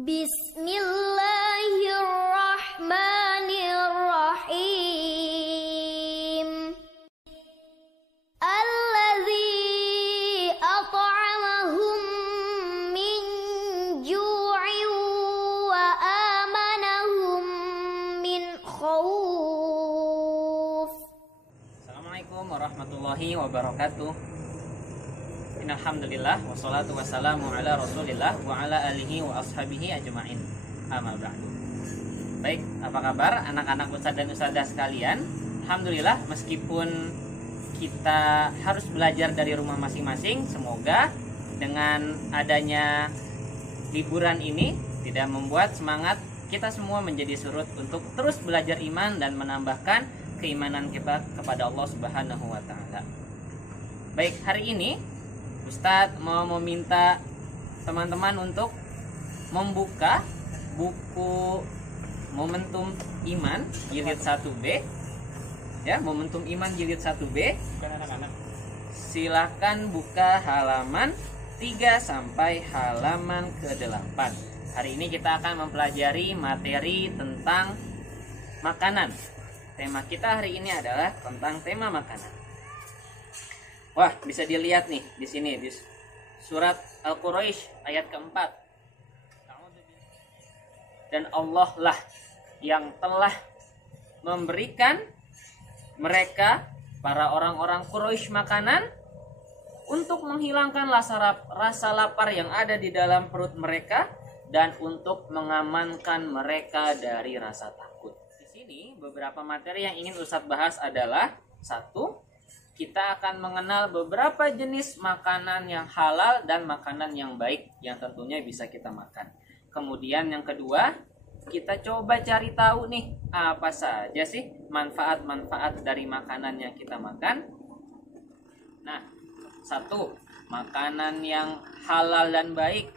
Bismillahirrahmanirrahim. Allazi at'amahum min ju'in wa amanahum min khauf. Assalamualaikum warahmatullahi wabarakatuh. Alhamdulillah wassalatu wassalamu ala Rasulillah wa ala alihi wa ashabihi ajma'in. Amma ba'du. Baik, apa kabar anak-anak ustadz dan ustadzah sekalian? Alhamdulillah, meskipun kita harus belajar dari rumah masing-masing, semoga dengan adanya liburan ini tidak membuat semangat kita semua menjadi surut untuk terus belajar iman dan menambahkan keimanan kita kepada Allah Subhanahu wa taala. Baik, hari ini Ustadz mau meminta teman-teman untuk membuka buku Momentum Iman jilid 1B. Ya, Momentum Iman jilid 1B. Silakan buka halaman 3 sampai halaman ke-8. Hari ini kita akan mempelajari materi tentang makanan. Tema kita hari ini adalah tentang tema makanan. Wah, bisa dilihat nih di sini di surat Al-Quraisy ayat keempat. Dan Allah lah yang telah memberikan mereka para orang-orang Quraisy makanan untuk menghilangkan rasa lapar yang ada di dalam perut mereka dan untuk mengamankan mereka dari rasa takut. Di sini beberapa materi yang ingin Ustadz bahas adalah: satu, kita akan mengenal beberapa jenis makanan yang halal dan makanan yang baik yang tentunya bisa kita makan. Kemudian yang kedua, kita coba cari tahu nih apa saja sih manfaat-manfaat dari makanan yang kita makan. Nah, satu, makanan yang halal dan baik.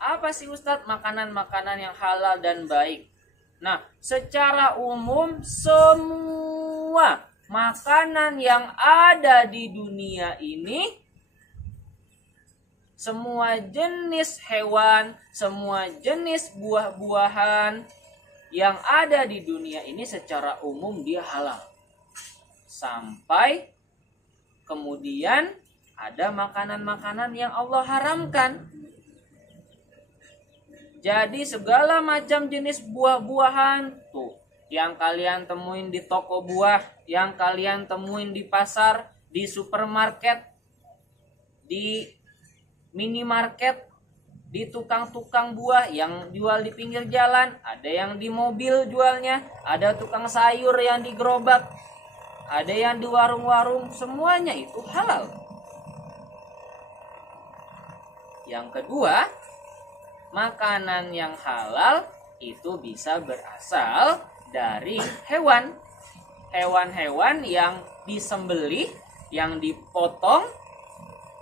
Apa sih Ustadz makanan-makanan yang halal dan baik? Nah, secara umum semua makanan yang ada di dunia ini, semua jenis hewan, semua jenis buah-buahan yang ada di dunia ini secara umum dia halal. Sampai kemudian ada makanan-makanan yang Allah haramkan. Jadi segala macam jenis buah-buahan tuh yang kalian temuin di toko buah, yang kalian temuin di pasar, di supermarket, di minimarket, di tukang-tukang buah yang jual di pinggir jalan, ada yang di mobil jualnya, ada tukang sayur yang di gerobak, ada yang di warung-warung, semuanya itu halal. Yang kedua, makanan yang halal itu bisa berasal dari hewan-hewan yang disembelih, yang dipotong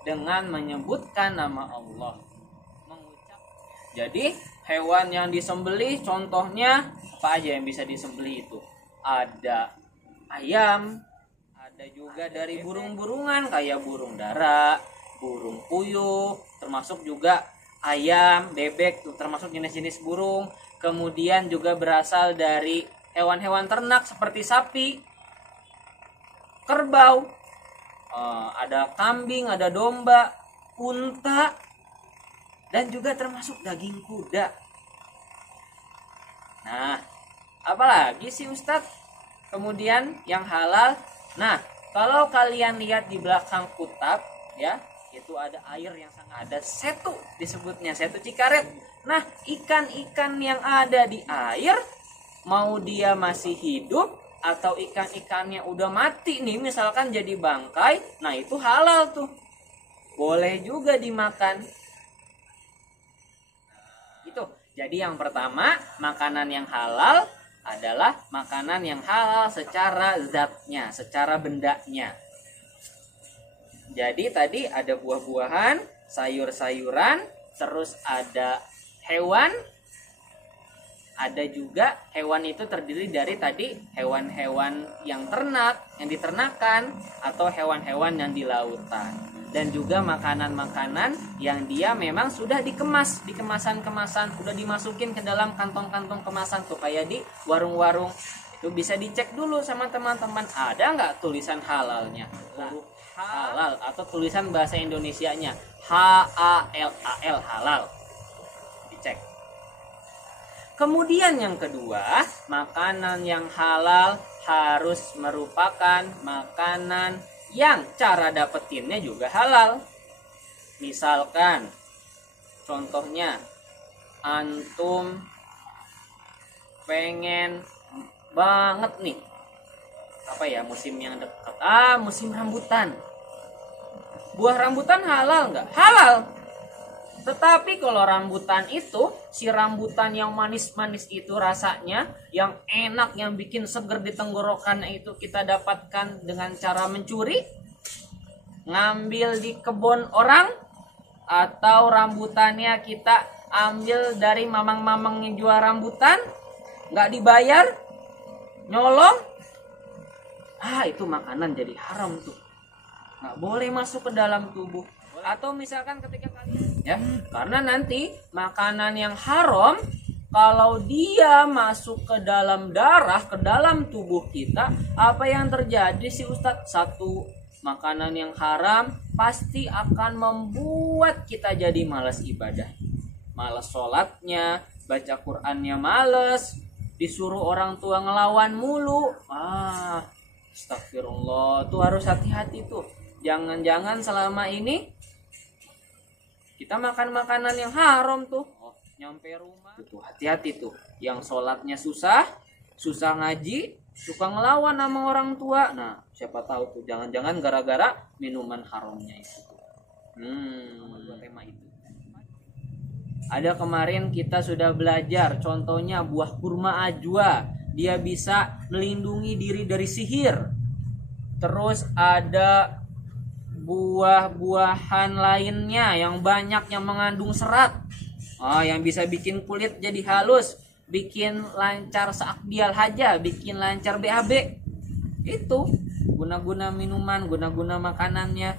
dengan menyebutkan nama Allah. Jadi hewan yang disembelih contohnya apa aja yang bisa disembelih itu? Ada ayam, ada juga dari burung-burungan kayak burung dara, burung puyuh, termasuk juga ayam, bebek, termasuk jenis-jenis burung. Kemudian juga berasal dari hewan-hewan ternak seperti sapi, kerbau, ada kambing, ada domba, unta, dan juga termasuk daging kuda. Nah, apalagi sih Ustadz? Kemudian yang halal. Nah, kalau kalian lihat di belakang kutab, ya, itu ada air yang sangat, ada setu disebutnya, setu Cikaret. Nah, ikan-ikan yang ada di air, mau dia masih hidup atau ikan-ikannya udah mati nih, misalkan jadi bangkai, nah itu halal tuh, boleh juga dimakan. Itu. Jadi yang pertama, makanan yang halal adalah makanan yang halal secara zatnya, secara bendanya. Jadi tadi ada buah-buahan, sayur-sayuran, terus ada hewan. Ada juga hewan itu terdiri dari tadi hewan-hewan yang ternak, yang diternakan, atau hewan-hewan yang di lautan. dan juga makanan-makanan yang dia memang sudah dikemas di kemasan-kemasan, udah dimasukin ke dalam kantong-kantong kemasan tuh kayak di warung-warung. Itu bisa dicek dulu sama teman-teman, ada nggak tulisan halalnya, huruf halal atau tulisan bahasa Indonesianya HALAL, halal, dicek. Kemudian yang kedua, makanan yang halal harus merupakan makanan yang cara dapetinnya juga halal. Misalkan contohnya antum pengen banget nih, apa ya, musim yang dekat, musim rambutan. Buah rambutan halal nggak? Halal. Tetapi kalau rambutan itu, si rambutan yang manis-manis itu rasanya, yang enak, yang bikin seger di tenggorokan itu kita dapatkan dengan cara mencuri, ngambil di kebun orang, atau rambutannya kita ambil dari mamang-mamang yang jual rambutan, nggak dibayar, nyolong, itu makanan jadi haram tuh, nggak boleh masuk ke dalam tubuh. Atau misalkan ketika kalian, ya, karena nanti makanan yang haram kalau dia masuk ke dalam darah, ke dalam tubuh kita, apa yang terjadi sih Ustadz? Satu, makanan yang haram pasti akan membuat kita jadi malas ibadah, malas sholatnya, baca Qurannya malas, disuruh orang tua ngelawan mulu. Astagfirullah, tuh harus hati-hati tuh. Jangan-jangan selama ini kita makan makanan yang haram tuh. Nyampe rumah tuh hati-hati tuh. Yang sholatnya susah ngaji, suka ngelawan sama orang tua. Nah, siapa tahu tuh jangan-jangan gara-gara minuman haramnya itu. Tema itu. Ada kemarin kita sudah belajar, contohnya buah kurma ajwa, dia bisa melindungi diri dari sihir. Terus ada buah-buahan lainnya yang banyak yang mengandung serat, yang bisa bikin kulit jadi halus, bikin lancar seakdial haja, bikin lancar BAB. Itu guna-guna minuman, guna-guna makanannya.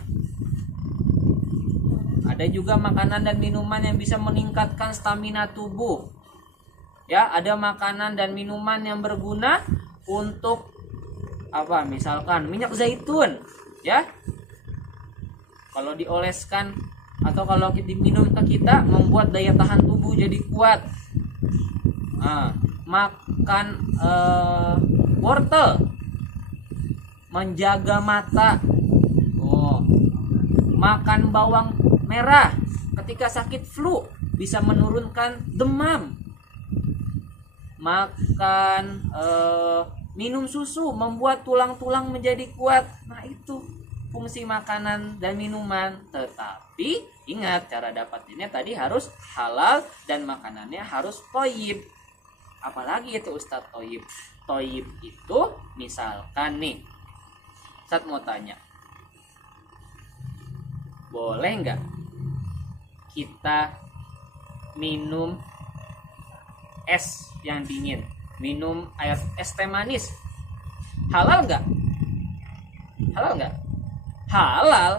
Ada juga makanan dan minuman yang bisa meningkatkan stamina tubuh. Ya, ada makanan dan minuman yang berguna untuk apa? Misalkan minyak zaitun, ya. Kalau dioleskan atau kalau diminum ke kita, membuat daya tahan tubuh jadi kuat. Makan wortel menjaga mata. Makan bawang merah ketika sakit flu bisa menurunkan demam. Makan minum susu membuat tulang-tulang menjadi kuat. Nah, itu fungsi makanan dan minuman. Tetapi ingat, cara dapatinnya tadi harus halal dan makanannya harus thayyib. Apalagi itu Ustadz thayyib? Thayyib itu misalkan nih, Ustadz mau tanya, boleh nggak kita minum es yang dingin, minum air es teh manis? Halal nggak? Halal nggak? Halal.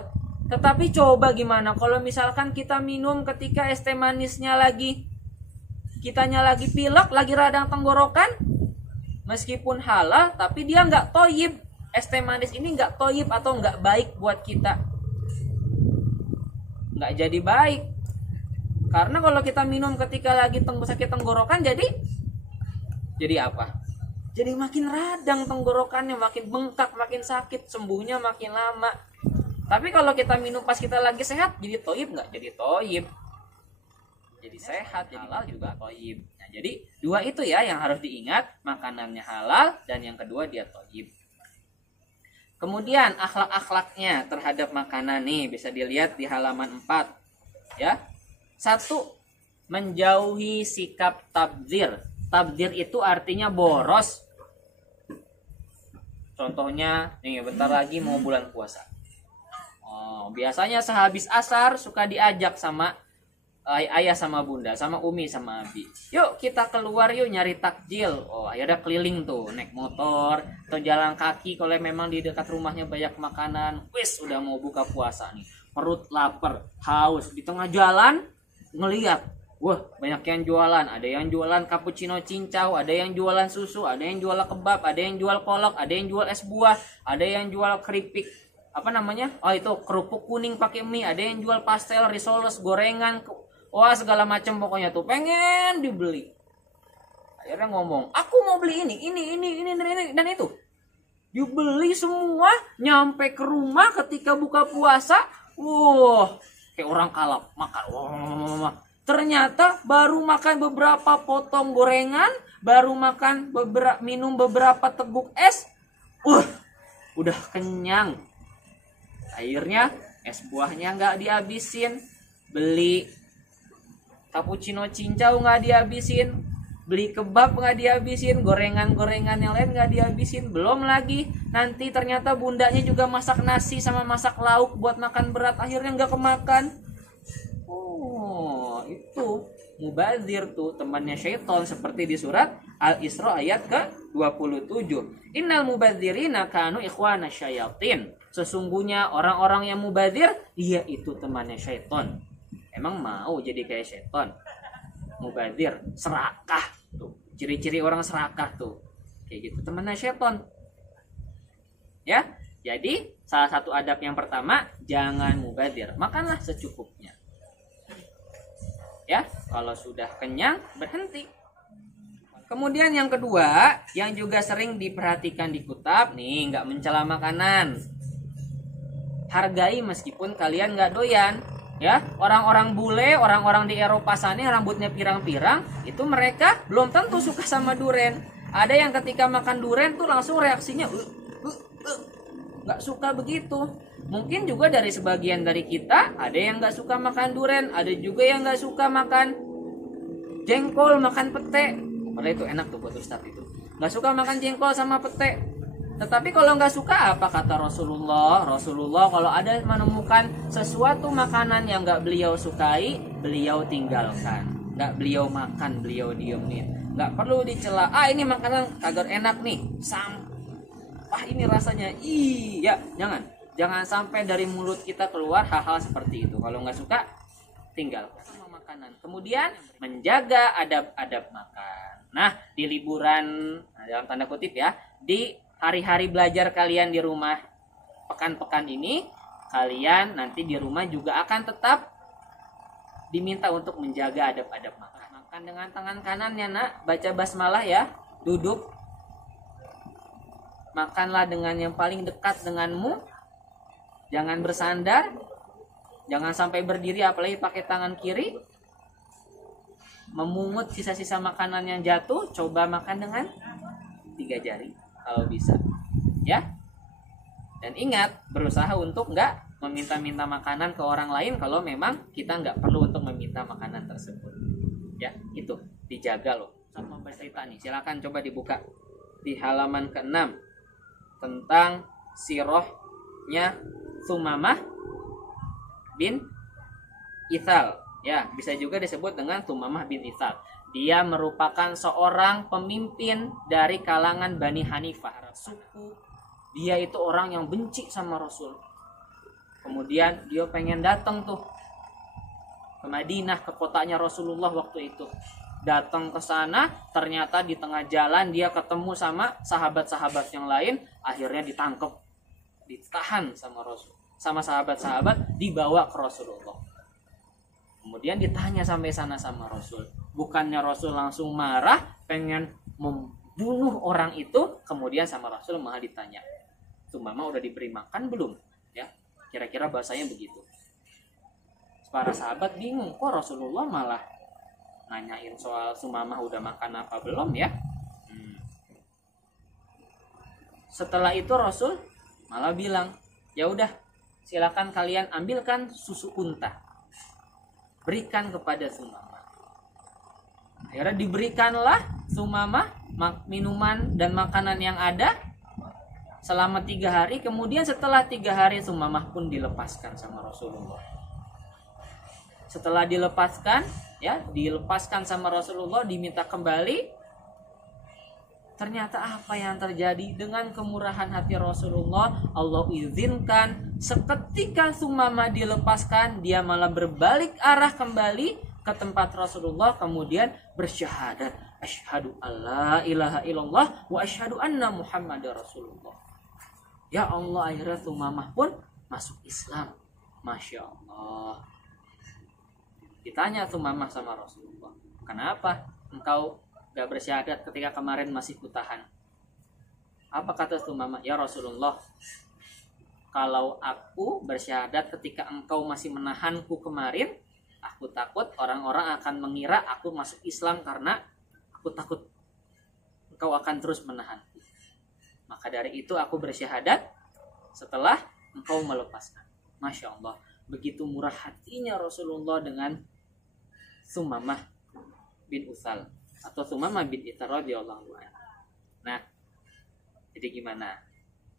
Tetapi coba gimana kalau misalkan kita minum ketika es teh manisnya kitanya lagi pilek, lagi radang tenggorokan, meskipun halal tapi dia nggak thayyib. Es teh manis ini nggak thayyib atau nggak baik buat kita, nggak jadi baik. Karena kalau kita minum ketika lagi sakit tenggorokan, jadi apa? Jadi makin radang tenggorokannya, makin bengkak, makin sakit, sembuhnya makin lama. Tapi kalau kita minum pas kita lagi sehat, jadi thayyib nggak? Jadi thayyib. Jadi sehat, jadi halal juga thayyib. Nah, jadi dua itu ya yang harus diingat, makanannya halal dan yang kedua dia thayyib. Kemudian akhlak-akhlaknya terhadap makanan nih bisa dilihat di halaman 4. Ya. 1. Menjauhi sikap tabdzir. Tabdzir itu artinya boros. Contohnya nih, bentar lagi mau bulan puasa. Biasanya sehabis asar suka diajak sama ayah sama bunda, sama umi sama abi. Yuk kita keluar yuk nyari takjil. Akhirnya keliling tuh, naik motor atau jalan kaki kalau memang di dekat rumahnya banyak makanan. Wis udah mau buka puasa nih. perut lapar, haus, di tengah jalan ngeliat, wah banyak yang jualan, ada yang jualan cappuccino cincau, ada yang jualan susu, ada yang jual kebab, ada yang jual kolak, ada yang jual es buah, ada yang jual keripik, apa namanya, oh itu kerupuk kuning pakai mie, ada yang jual pastel, risoles, gorengan, wah segala macam pokoknya tuh pengen dibeli. Akhirnya ngomong, aku mau beli ini dan itu. Dibeli semua, nyampe ke rumah ketika buka puasa, wah kayak orang kalap makan. Wah, ternyata baru makan beberapa potong gorengan, baru makan minum beberapa teguk es, udah kenyang. Akhirnya es buahnya nggak dihabisin, beli cappuccino cincau nggak dihabisin, beli kebab nggak dihabisin, gorengan-gorengan yang lain nggak dihabisin. Belum lagi nanti ternyata bundanya juga masak nasi sama masak lauk buat makan berat, akhirnya nggak kemakan. Oh, itu mubazir tuh temannya syaitan, seperti di surat Al-Isra ayat ke-27. Innal mubazirina kanu ikhwana syayatin. Sesungguhnya orang-orang yang mubazir, dia itu temannya syaitan. Emang mau jadi kayak syaitan? Mubazir, serakah tuh. Ciri-ciri orang serakah tuh. Kayak gitu, temannya syaitan. Ya, jadi salah satu adab yang pertama, jangan mubazir. Makanlah secukupnya. Ya, kalau sudah kenyang, berhenti. Kemudian yang kedua, yang juga sering diperhatikan di kitab nih, nggak mencela makanan. Hargai meskipun kalian nggak doyan. Ya, orang-orang bule, orang-orang di Eropa sana rambutnya pirang-pirang, itu mereka belum tentu suka sama duren. Ada yang ketika makan duren tuh langsung reaksinya nggak suka begitu. Mungkin juga dari sebagian dari kita ada yang nggak suka makan duren, ada juga yang nggak suka makan jengkol, makan pete. Padahal itu enak tuh buat Ustadz itu. Nggak suka makan jengkol sama pete. Tetapi kalau nggak suka, apa kata Rasulullah? Rasulullah kalau ada menemukan sesuatu makanan yang nggak beliau sukai, beliau tinggalkan. Nggak beliau makan, beliau diemin. Nggak perlu dicela. Ah, ini makanan kagak enak nih. Sampah ini rasanya. Iya, jangan sampai dari mulut kita keluar hal-hal seperti itu. Kalau nggak suka, tinggalkan sama makanan. Kemudian menjaga adab-adab makan. Nah, di liburan, dalam tanda kutip ya, di hari-hari belajar kalian di rumah pekan-pekan ini, kalian nanti di rumah juga akan tetap diminta untuk menjaga adab-adab makan. Makan dengan tangan kanannya, nak. Baca basmalah ya. Duduk. Makanlah dengan yang paling dekat denganmu. Jangan bersandar. Jangan sampai berdiri, apalagi pakai tangan kiri. Memungut sisa-sisa makanan yang jatuh, coba makan dengan 3 jari kalau bisa, ya. Dan ingat, berusaha untuk nggak meminta-minta makanan ke orang lain kalau memang kita nggak perlu untuk meminta makanan tersebut. Ya, itu dijaga loh. Sama cerita nih, silakan coba dibuka di halaman ke-6 tentang sirahnya Sumamah bin Ithal. Ya, bisa juga disebut dengan Sumamah bin Ithal. Dia merupakan seorang pemimpin dari kalangan Bani Hanifah, suku. Dia itu orang yang benci sama Rasul. Kemudian dia pengen datang tuh ke Madinah, ke kotanya Rasulullah waktu itu. Datang ke sana, ternyata di tengah jalan dia ketemu sama sahabat-sahabat yang lain, akhirnya ditangkap, ditahan sama Rasul, sama sahabat-sahabat, dibawa ke Rasulullah. Kemudian ditanya sampai sana sama Rasul. Bukannya Rasul langsung marah, pengen membunuh orang itu, kemudian sama Rasul malah ditanya, Sumamah udah diberi makan belum? Ya, kira-kira bahasanya begitu. Para sahabat bingung, kok Rasulullah malah nanyain soal Sumamah udah makan apa belum ya? Setelah itu Rasul malah bilang, ya udah, silakan kalian ambilkan susu unta, berikan kepada Sumamah. Akhirnya diberikanlah Sumamah minuman dan makanan yang ada selama 3 hari. Kemudian setelah 3 hari Sumamah pun dilepaskan sama Rasulullah. Setelah dilepaskan sama Rasulullah, diminta kembali. Ternyata apa yang terjadi dengan kemurahan hati Rasulullah, Allah izinkan seketika Sumamah dilepaskan, dia malah berbalik arah kembali ke tempat Rasulullah, kemudian bersyahadat, asyhadu alla ilaha illallah wa asyhadu anna Muhammadar Rasulullah. Ya Allah, akhirnya Sumamah pun masuk Islam. Masya Allah. Ditanya Sumamah sama Rasulullah, kenapa engkau gak bersyahadat ketika kemarin masih kutahan? Apa kata Sumamah? Ya Rasulullah, kalau aku bersyahadat ketika engkau masih menahanku kemarin, aku takut orang-orang akan mengira aku masuk Islam karena aku takut engkau akan terus menahanku. Maka dari itu aku bersyahadat setelah engkau melepaskan. Masya Allah, begitu murah hatinya Rasulullah dengan Sumamah bin Utsal atau Sumamah bin Itsal radhiyallahu anhu. Nah, jadi gimana?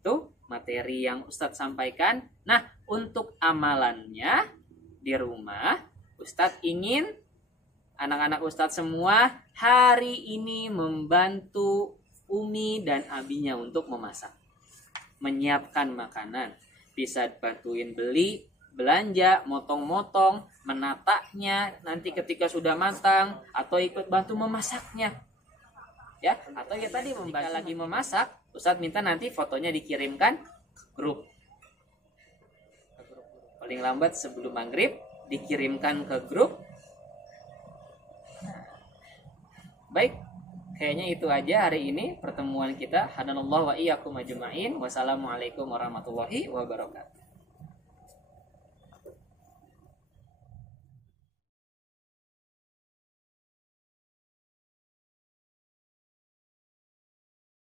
Tuh materi yang Ustadz sampaikan. Nah, untuk amalannya di rumah, Ustadz ingin anak-anak Ustadz semua hari ini membantu Umi dan Abinya untuk memasak, menyiapkan makanan. Bisa bantuin beli, belanja, motong-motong, menatanya nanti ketika sudah matang, atau ikut bantu memasaknya. Ya, atau ya tadi membantu lagi memasak, Ustadz minta nanti fotonya dikirimkan ke grup. Paling lambat sebelum maghrib dikirimkan ke grup. Baik, kayaknya itu aja hari ini pertemuan kita. Hadanallahu wa iyyakum ajma'in. Wassalamualaikum warahmatullahi wabarakatuh.